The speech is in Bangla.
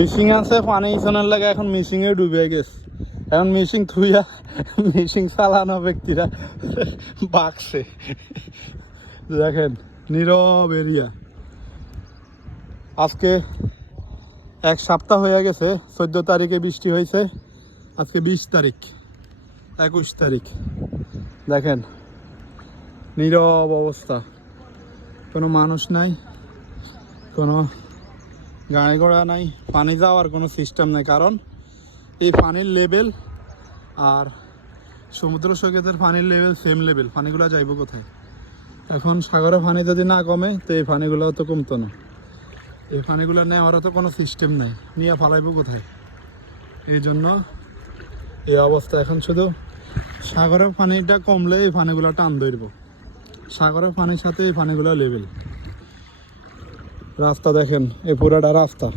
মিশিং আছে পানি ইছনের লাগে, এখন মিশিংয়ে ডুবে গেছে। এখন মিশিং থুইয়া মিশিং চালানো ব্যক্তিরা বাকছে। দেখেন নীরব এরিয়া। আজকে এক সপ্তাহ হয়ে গেছে, 14 তারিখে বৃষ্টি হয়েছে, আজকে 20 তারিখ 21 তারিখ। দেখেন নীরব অবস্থা, কোনো মানুষ নাই, কোনো গাড়ি ঘোড়া নাই, পানি যাওয়ার কোনো সিস্টেম নাই। কারণ এই পানির লেভেল আর সমুদ্র সৈকতের পানির লেভেল সেম লেভেল, পানিগুলো যাইব কোথায়? এখন সাগরের পানি যদি না কমে তো এই পানিগুলো তো কমতো না। এই পানিগুলো নেওয়ারও তো কোনো সিস্টেম নাই, নিয়ে ফালাইব কোথায়? এই জন্য এই অবস্থা। এখন শুধু সাগরের পানিটা কমলে এই পানিগুলো টান ধরব, সাগরের পানির সাথে এই পানিগুলো লেভেল। রাস্তা দেখেন, এই পুরাটা রাস্তা।